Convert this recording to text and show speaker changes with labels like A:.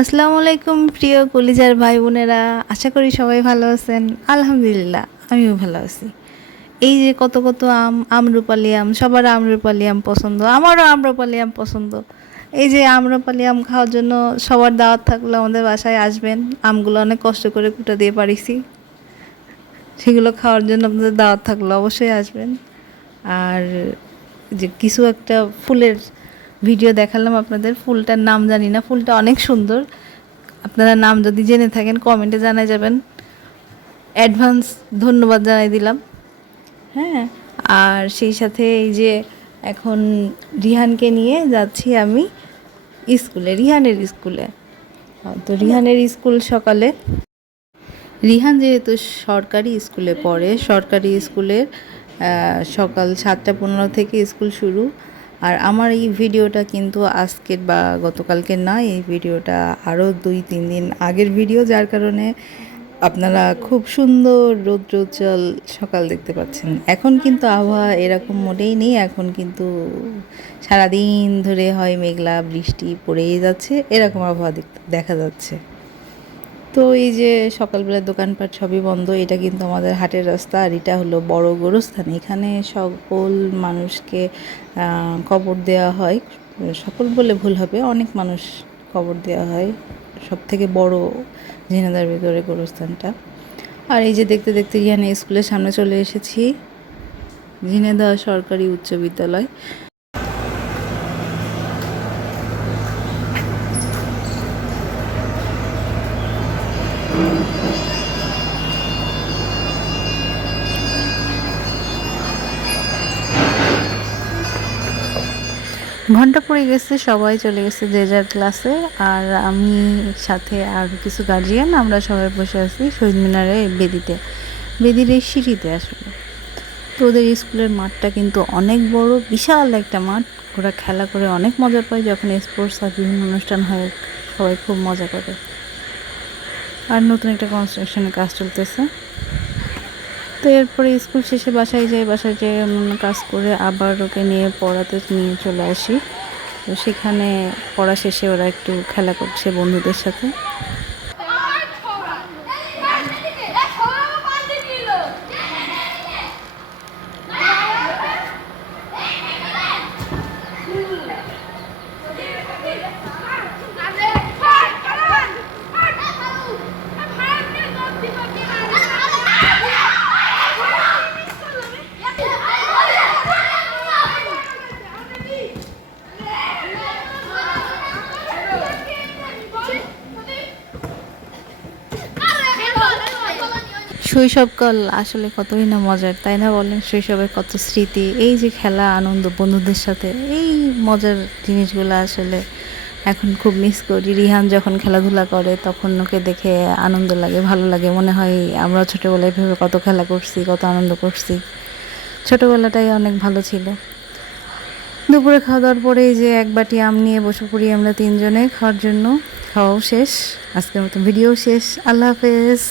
A: আসসালামু আলাইকুম, প্রিয় কলিজার ভাই বোনেরা। আশা করি সবাই ভালো আছেন। আলহামদুলিল্লাহ, আমিও ভালো আছি। এই যে কত কত আম, আমরুপালি আম, সবার আমরুপালি আম পছন্দ, আমারও আমরুপালি আম পছন্দ। এই যে আমরুপালি আম খাওয়ার জন্য সবার দাওয়াত থাকলে আমাদের বাসায় আসবেন। আমগুলো অনেক কষ্ট করে কুটা দিয়ে পারিছি সেগুলো খাওয়ার জন্য আপনাদের দাওয়াত থাকলে অবশ্যই আসবেন। আর যে কিছু একটা ফুলের ভিডিও দেখালাম আপনাদের, ফুলটার নাম জানি না, ফুলটা অনেক সুন্দর। আপনারা নাম যদি জেনে থাকেন, কমেন্টে জানাই যাবেন। অ্যাডভান্স ধন্যবাদ জানাই দিলাম। হ্যাঁ আর সেই সাথে এই যে এখন রিহানকে নিয়ে যাচ্ছি আমি স্কুলে, রিহানের স্কুলে। তো রিহানের স্কুল সকালে। রিহান যেহেতু সরকারি স্কুলে পড়ে, সরকারি স্কুলের সকাল সাতটা পনেরো থেকে স্কুল শুরু। আর আমার এই ভিডিওটা কিন্তু আজকের বা গতকালকের না, এই ভিডিওটা আরও দুই, তিন দিন আগের ভিডিও, যার কারণে আপনারা খুব সুন্দর রৌদ্রোজ্জ্বল সকাল দেখতে পাচ্ছেন। এখন কিন্তু আবহাওয়া এরকম মোটেই নেই, এখন কিন্তু সারাদিন ধরে হয় মেঘলা বৃষ্টি পড়েই যাচ্ছে, এরকম আবহাওয়া দেখা যাচ্ছে। তো এই যে সকালবেলা দোকানপাট সবই বন্ধ, এটা কিন্তু আমাদের হাটের রাস্তা, আর এটা হলো বড় গোরস্থান। এখানে সকল মানুষকে কবর দেওয়া হয়। সকল বলে ভুল হবে, অনেক মানুষ কবর দেওয়া হয় সব থেকে বড় ঝিনাদার ভিতরে গোরস্থানটা। আর এই যে দেখতে দেখতে রিয়ানা স্কুলের সামনে চলে এসেছি ঝিনেদা সরকারি উচ্চ বিদ্যালয়। ঘণ্টা পড়ে গেছে, সবাই চলে গেছে যে যার ক্লাসে আর আমি সাথে আর কিছু গার্জিয়ান আমরা সবাই বসে আছি শহীদ মিনারে বেদিতে। বেদির এই সিঁড়িতে আসলে। তো ওদের স্কুলের মাঠটা কিন্তু অনেক বড়, বিশাল একটা মাঠ। ওরা খেলা করে অনেক মজা পায় যখন স্পোর্টস আর বিভিন্ন অনুষ্ঠান হয়, সবাই খুব মজা করে। আর নতুন একটা কনস্ট্রাকশনের কাজ চলতেছে। তো এরপরে স্কুল শেষে বাসায় যাই, বাসায় যেয়ে কাজ করে আবার ওকে নিয়ে পড়াতে নিয়ে চলে আসি। তো সেখানে পড়া শেষে ওরা একটু খেলা করছে বন্ধুদের সাথে। শৈশবকাল আসলে কতই না মজার, তাই না বলেন? শৈশবের কত স্মৃতি, এই যে খেলা, আনন্দ, বন্ধুদের সাথে, এই মজার জিনিসগুলো আসলে এখন খুব মিস করি। রিহান যখন খেলাধুলা করে, তখন ওকে দেখে আনন্দ লাগে, ভালো লাগে। মনে হয় আমরা ছোটোবেলায় ভেবে কত খেলা করছি, কত আনন্দ করছি। ছোটোবেলাটাই অনেক ভালো ছিল। দুপুরে খাওয়া দাওয়ার পরে এই যে এক বাটি আম নিয়ে বসে পড়ি আমরা তিনজনে, খাওয়ার জন্য। খাওয়াও শেষ, আজকের মতো ভিডিও শেষ। আল্লাহ হাফেজ।